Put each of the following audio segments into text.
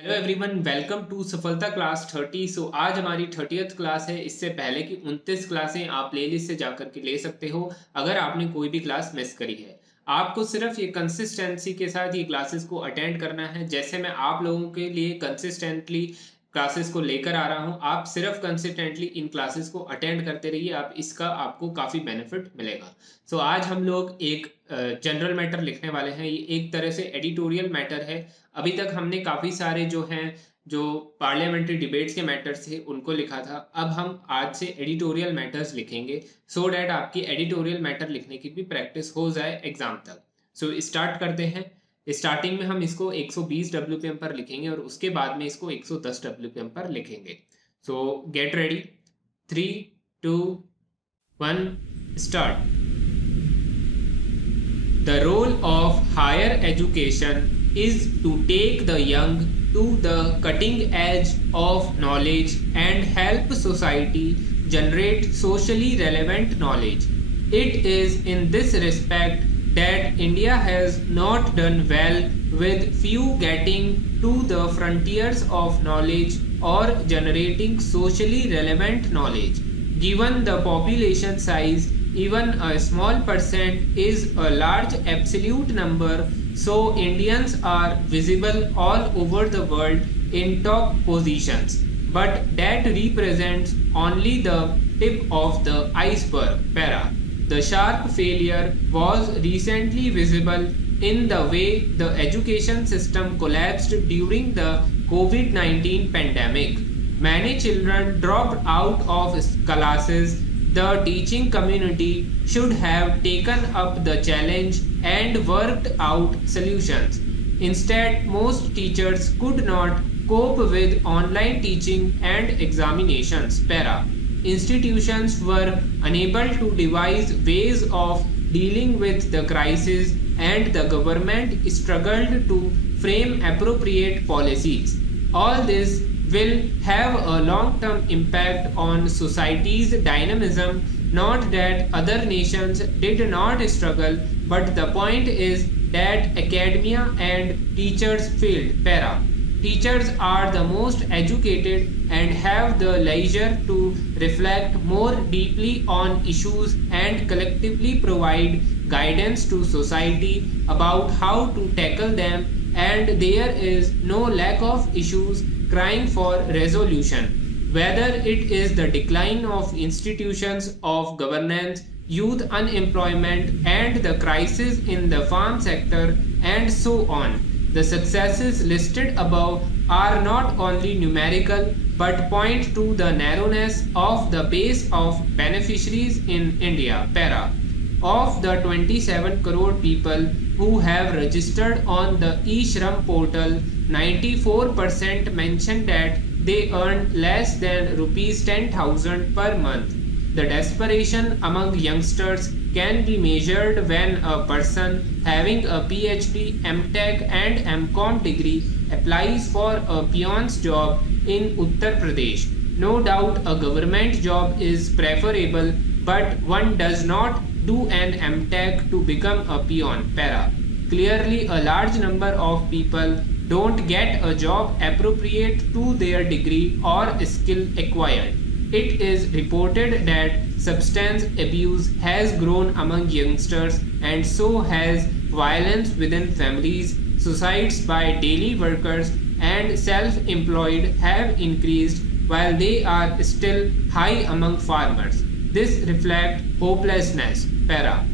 Hello everyone, welcome to सफलता class 30। आज हमारी 30th क्लास है। इससे पहले की 29 क्लासें आप प्लेलिस्ट से जाकर के ले सकते हो अगर आपने कोई भी क्लास मिस करी है। आपको सिर्फ ये कंसिस्टेंसी के साथ ये क्लासेस को अटेंड करना है। जैसे मैं आप लोगों के लिए कंसिस्टेंटली क्लासेस को लेकर आ रहा हूँ, आप सिर्फ कंसिस्टेंटली इन क्लासेस को अटेंड करते रहिए। आप इसका आपको काफ़ी बेनिफिट मिलेगा। आज हम लोग एक जनरल मैटर लिखने वाले हैं। ये एक तरह से एडिटोरियल मैटर है। अभी तक हमने काफ़ी सारे जो पार्लियामेंट्री डिबेट्स के मैटर्स थे उनको लिखा था। अब हम आज से एडिटोरियल मैटर्स लिखेंगे सो डैट आपकी एडिटोरियल मैटर लिखने की भी प्रैक्टिस हो जाए एग्जाम तक। स्टार्ट करते हैं। स्टार्टिंग में हम इसको 120 WPM पर लिखेंगे और उसके बाद में इसको 110 WPM पर लिखेंगे। Gate ready. 3, 2, 1 start. The role of higher education is to take the young to the cutting edge of knowledge and help society generate socially relevant knowledge. It is in this respect that India has not done well, with few getting to the frontiers of knowledge or generating socially relevant knowledge. Given the population size, even a small percent is a large absolute number, so Indians are visible all over the world in top positions. But that represents only the tip of the iceberg. Para. The sharp failure was recently visible in the way the education system collapsed during the COVID-19 pandemic. Many children dropped out of classes. The teaching community should have taken up the challenge and worked out solutions. Instead, most teachers could not cope with online teaching and examinations. Para. Institutions were unable to devise ways of dealing with the crisis, and the government struggled to frame appropriate policies. All this will have a long-term impact on society's dynamism. Not that other nations did not struggle, but the point is that academia and teachers failed. Para. Teachers are the most educated and have the leisure to reflect more deeply on issues and collectively provide guidance to society about how to tackle them, and there is no lack of issues crying for resolution. Whether it is the decline of institutions of governance, youth unemployment, and the crisis in the farm sector, and so on. The successes listed above are not only numerical but point to the narrowness of the base of beneficiaries in India. Para. Of the 27 crore people who have registered on the eShram portal, 94% mention that they earn less than rupees 10,000 per month. The desperation among youngsters can be measured when a person having a PhD, MTech and MCom degree applies for a peon's job in Uttar Pradesh. No doubt a government job is preferable, but one does not do an MTech to become a peon. Para. Clearly, a large number of people don't get a job appropriate to their degree or skill acquired. It is reported that substance abuse has grown among youngsters, and so has violence within families. Suicides by daily workers and self-employed have increased, while they are still high among farmers. This reflects hopelessness. Para.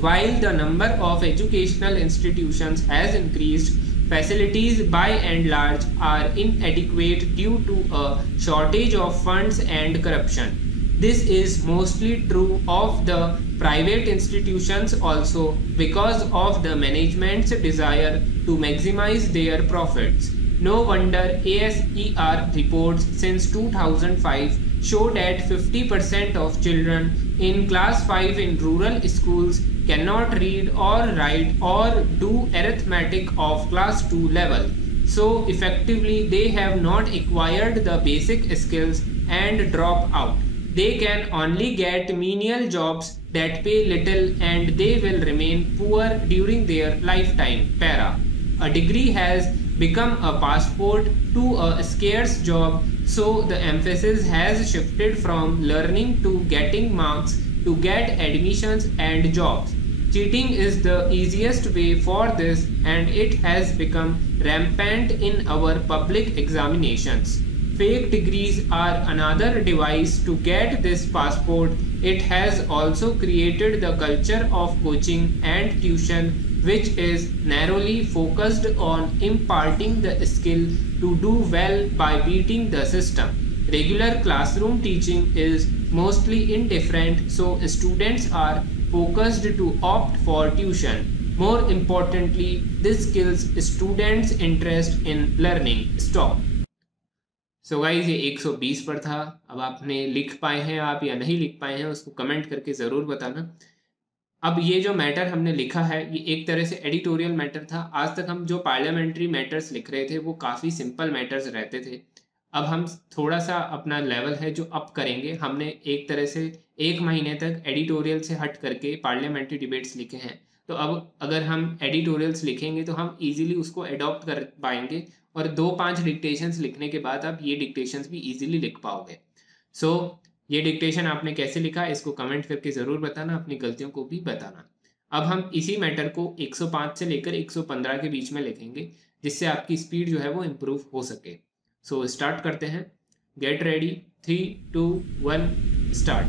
While the number of educational institutions has increased, facilities by and large are inadequate due to a shortage of funds and corruption. This is mostly true of the private institutions also, because of the management's desire to maximize their profits. No wonder ASER reports since 2005 show that 50% of children in class 5 in rural schools cannot read or write or do arithmetic of class 2 level. So effectively they have not acquired the basic skills and drop out. They can only get menial jobs that pay little, and they will remain poor during their lifetime. Para. A degree has become a passport to a scarce job, so the emphasis has shifted from learning to getting marks to get admissions and jobs. Cheating is the easiest way for this, and it has become rampant in our public examinations. Fake degrees are another device to get this passport. It has also created the culture of coaching and tuition, which is narrowly focused on imparting the skill to do well by beating the system. Regular classroom teaching is mostly indifferent, so students are focused to opt for tuition. More importantly, this kills students' interest in learning. Stop. So guys ये 120 पर था. अब आपने लिख पाए हैं आप या नहीं लिख पाए हैं उसको कमेंट करके ज़रूर बताना. अब ये जो मैटर हमने लिखा है ये एक तरह से एडिटोरियल मैटर था. आज तक हम जो पार्लियामेंट्री मैटर्स लिख रहे थे वो काफ़ी सिंपल मैटर्स रहते थे. अब हम थोड़ा सा अपना लेवल है जो अप करेंगे. हमने एक तरह से 1 महीने तक एडिटोरियल से हट करके पार्लियामेंट्री डिबेट्स लिखे हैं. तो अब अगर हम एडिटोरियल्स लिखेंगे तो हम इजीली उसको अडॉप्ट कर पाएंगे और 2-5 डिक्टेशंस लिखने के बाद आप ये डिक्टेशंस भी इजीली लिख पाओगे. सो ये डिक्टेशन आपने कैसे लिखा इसको कमेंट करके ज़रूर बताना, अपनी गलतियों को भी बताना. अब हम इसी मैटर को 105 से लेकर 115 के बीच में लिखेंगे जिससे आपकी स्पीड जो है वो इम्प्रूव हो सके. सो स्टार्ट करते हैं. Get ready. 3, 2, 1 start.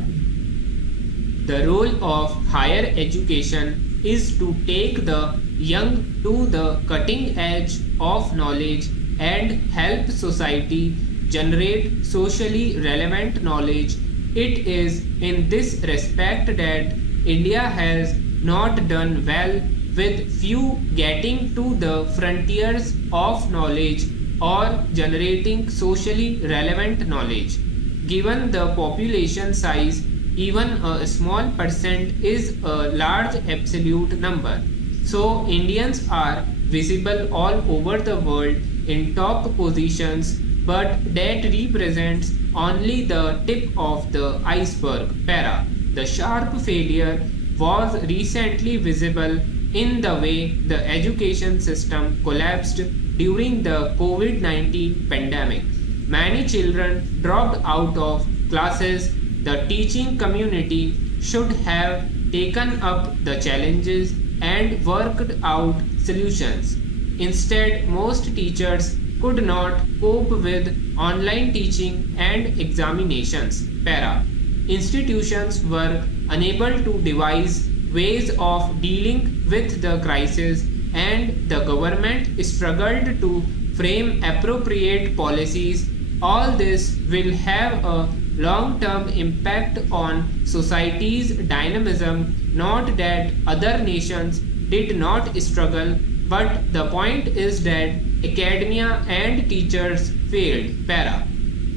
The role of higher education is to take the young to the cutting edge of knowledge and help society generate socially relevant knowledge. It is in this respect that India has not done well, with few getting to the frontiers of knowledge or generating socially relevant knowledge. Given the population size, even a small percent is a large absolute number. So Indians are visible all over the world in top positions, but that represents only the tip of the iceberg. Para. The sharp failure was recently visible in the way the education system collapsed during the COVID-19 pandemic. Many children dropped out of classes. The teaching community should have taken up the challenges and worked out solutions. Instead, most teachers could not cope with online teaching and examinations. Para. Institutions were unable to devise ways of dealing with the crisis, and the government struggled to frame appropriate policies. All this will have a long-term impact on society's dynamism. Not that other nations did not struggle, but the point is that academia and teachers failed. Para.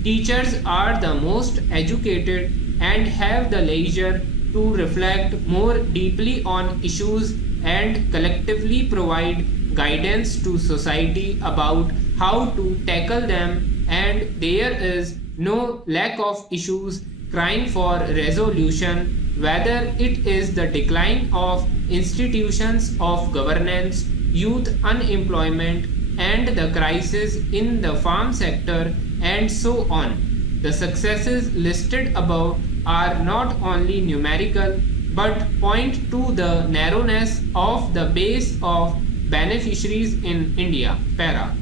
Teachers are the most educated and have the leisure to reflect more deeply on issues and collectively provide guidance to society about how to tackle them, and there is no lack of issues crying for resolution, whether it is the decline of institutions of governance, youth unemployment, and the crisis in the farm sector, and so on. The successes listed above are not only numerical but point to the narrowness of the base of beneficiaries in India. Para.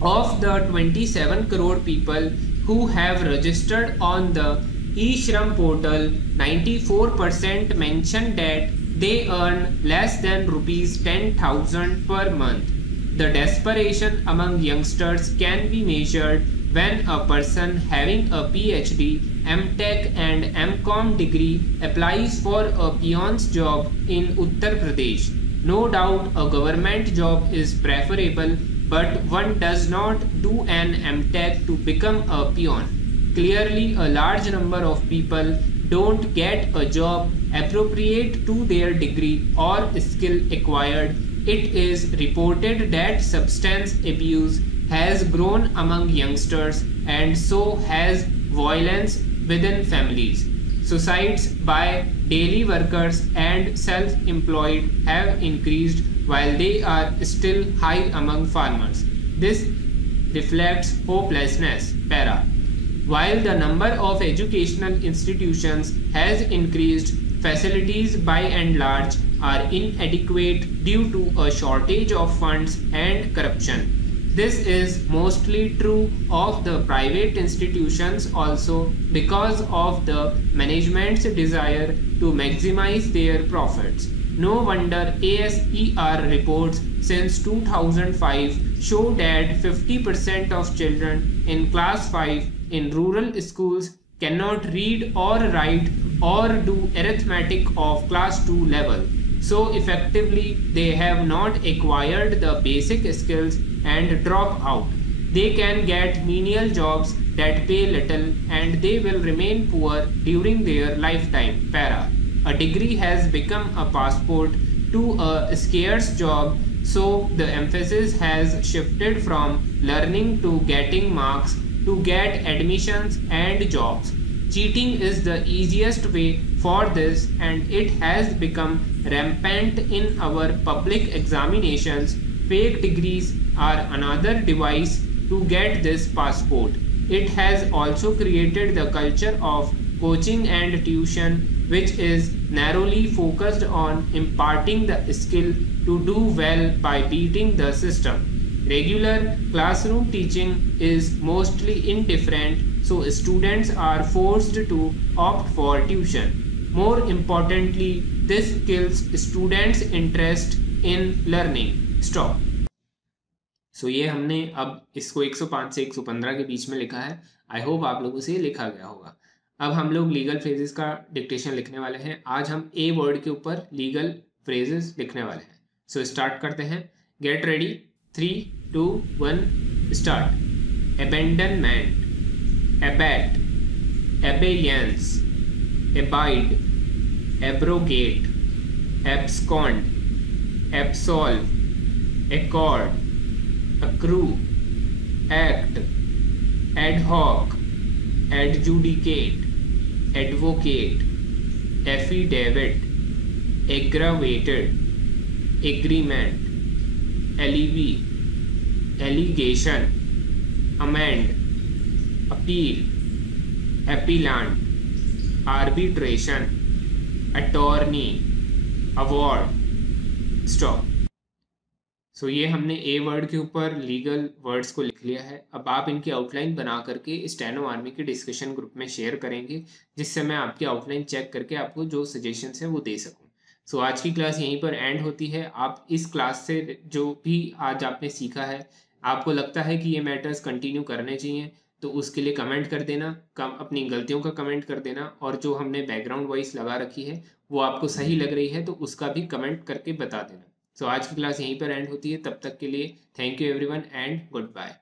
Of the 27 crore people who have registered on the eShram portal, 94% mention that they earn less than rupees 10,000 per month. The desperation among youngsters can be measured when a person having a PhD, MTech and MCom degree applies for a peon's job in Uttar Pradesh. No doubt a government job is preferable, but one does not do an MTech to become a peon. Clearly, a large number of people don't get a job appropriate to their degree or skill acquired. It is reported that substance abuse has grown among youngsters, and so has violence within families. Suicides by daily workers and self-employed have increased while they are still high among farmers. This reflects hopelessness. Para. While the number of educational institutions has increased, facilities by and large are inadequate due to a shortage of funds and corruption. This is mostly true of the private institutions also because of the management's desire to maximize their profits. No wonder ASER reports since 2005 show that 50% of children in class 5 in rural schools cannot read or write or do arithmetic of class 2 level. So effectively they have not acquired the basic skills and drop out. They can get menial jobs that pay little and they will remain poor during their lifetime. Para. A degree has become a passport to a scarce job, so the emphasis has shifted from learning to getting marks to get admissions and jobs. Cheating is the easiest way for this and it has become rampant in our public examinations. Fake degrees are another device to get this passport. It has also created the culture of coaching and tuition, which is narrowly focused on imparting the skill to do well by beating the system. Regular classroom teaching is mostly indifferent, so students are forced to opt for tuition. More importantly, this kills students' interest in learning. Stop. सो ये हमने अब इसको 105 से 115 के बीच में लिखा है. I hope आप लोगों से लिखा गया होगा. अब हम लोग लीगल फ्रेजेस का डिक्टेशन लिखने वाले हैं. आज हम ए वर्ड के ऊपर लीगल फ्रेजेस लिखने वाले हैं. सो स्टार्ट करते हैं. Get ready. 3, 2, 1 start. Abandonment, abet, abeyance, abide, abrogate, abscond, absolve, accord, accrue, act, ad hoc, adjudicate, advocate, affidavit, aggravated, agreement, allevy, allegation, amend, appeal, appellant, arbitration, attorney, award. Stop. सो ये हमने a word के ऊपर legal words को लिख लिया है. अब आप इनकी आउटलाइन बना करके स्टेनो आर्मी के डिस्कशन ग्रुप में शेयर करेंगे, जिससे मैं आपकी आउटलाइन चेक करके आपको जो सजेशंस हैं वो दे सकूं. सो आज की क्लास यहीं पर एंड होती है. आप इस क्लास से जो भी आज आपने सीखा है, आपको लगता है कि ये मैटर्स कंटिन्यू करने चाहिए तो उसके लिए कमेंट कर देना. अपनी गलतियों का कमेंट कर देना, और जो हमने बैकग्राउंड वॉइस लगा रखी है वो आपको सही लग रही है तो उसका भी कमेंट करके बता देना. सो आज की क्लास यहीं पर एंड होती है. तब तक के लिए thank you everyone and good bye.